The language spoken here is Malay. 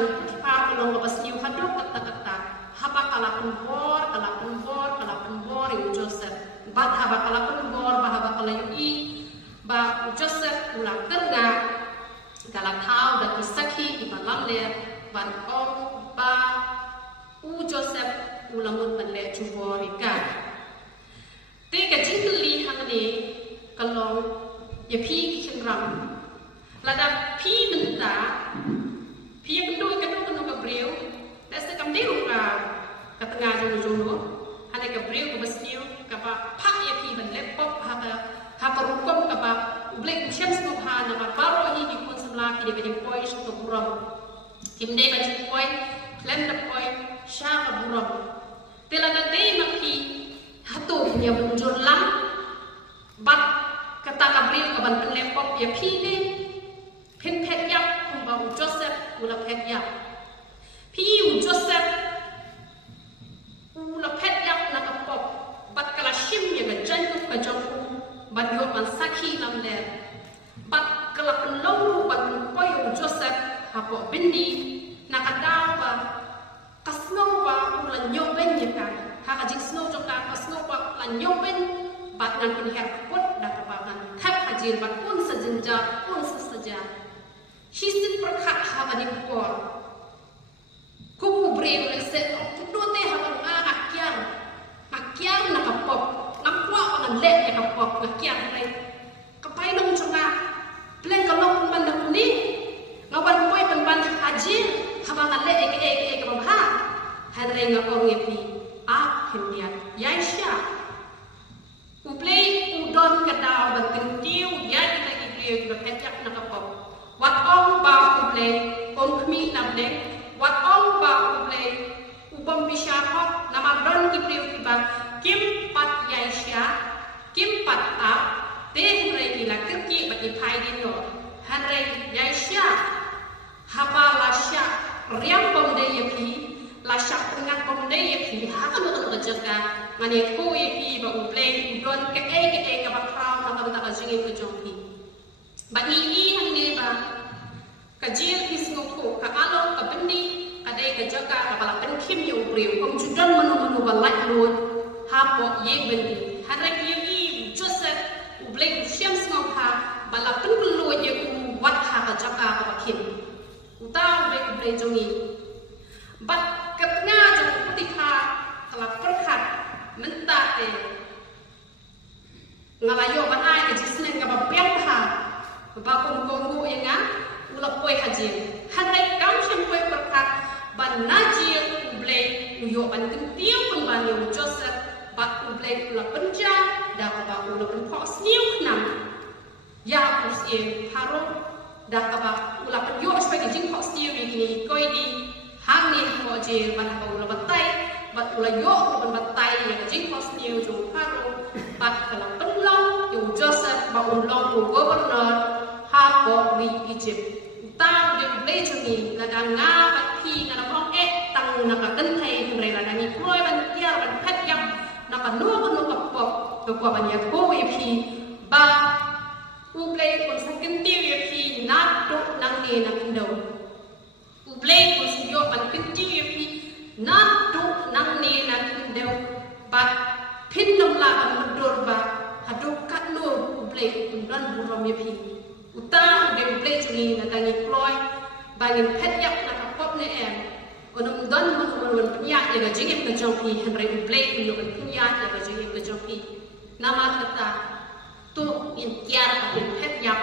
jeng pa pelong lepas niu hadok kata haba kalapun bor yu Joseph bat haba kalapun bor ba haba kalayui ba Joseph ulang terna galak hau dan isaki ibalang le ban ong ba Joseph ulangun banle juborika te ka jingli hangni kalong ya pi kinram lada pi menta pi kendung Gabriel desa kam deu ka tengah jono hana Gabriel ko basniu ka pa ya pi banle pop ha perukom ka pa blek shams ko ha na baro hi di kun samla ki de bejeng poi to buram kimde bajeng poi lem da poi sha ka buram telana dei maki hatu nya bunjur lang bat kata Gabriel ka ban banle pop ya pi de pen pet yap kumba Joseph ula pet yap pi Joseph ula pet yap na ka pop bat kala shim ya ga janku ka jongku bat yo man saki lam le bat kala penolong bat poi Joseph hapo bindi na ka daw ba kasno ba ula nyoben ya ka ha ka jing snow jok ka kasno ba la nyoben bat nan pin her pot da ka ba kan thap hajin bat pun sajinja pun saja hisin perkhat ha ba ni ko kubu breu le se do te ha ba akyar na ka pop ngapwa pa ngan le ya ka pop akyar lai kapai nong chunga plan ka long ban da ni ngawan boy ban haji ha ba ngan le e ka ba ha re nga ong ye pi a hendia yaisha u play u don ka daw ban tin tiu ya kita ki ba pet yak na ka pop wat ong ba u play ong khmi nam le wat ong ba u play u bom bisha hok nama don ki priu ki ba kim pat yaisha kim pat a te hre ki la kirki ba ki phai din no hanre yaisha haba la sha riam bom de ye pi la sha ngat bom de ye pi ha ka no ka jaga ngane ko ye pi ba u play u don ke ka ba krau na ka ta ka jing ke jong pi ba ni hang ne ba ka jil is ngo ko ka alo ka bindi ka dei ka jaga ka bala pen kim yo briu kom chudan manu ba lak luôn hapo ye bendi harak ye Joseph u blek shem ngo ka bala pen lu ye ku wat ha ka jaga ka kim utaw blek jongi bat katnya jong putika kala perkhat menta te ngalayo ba ai ke jisnen ka ba pem ha ba kong ye nga ulap poi haji hanai kam shem poi perkat ban najir ublay uyo ban tintiu pun ban yo Joseph bat ublay ulap penja da ba ulap pen kho sniu nam ya usie haro da ba ulap pen yo sebagai jing kho sniu ini koi di hang ni kho je ban ba ulap batai bat ulap yo ban batai ya jing kho sniu jo haro bat kala pen long yo Joseph ba long ko governor ha ko ri Egypt tao de ble chungi la da nga ba pi na na hong tang na ka kan thai thre la da ni proi ban tia ban phat yam na ka no ka pop ko ban ya ko we pi ba u ble ko sa kin ti we pi na to nang ne na kin do u ble ko si yo ban kin ti we pi na to nang ne na kin do ba pin nam la ban dor ba hadu kat no u ble kun ran bu rom ye pi utang de play chungi na tani ploy bangin pet yak na ka pop ne em onum don mun pnya ya ga jingit na jong pi henry play ku yo pnya ya ga jingit na jong pi nama kata tu in kiar ka pet yak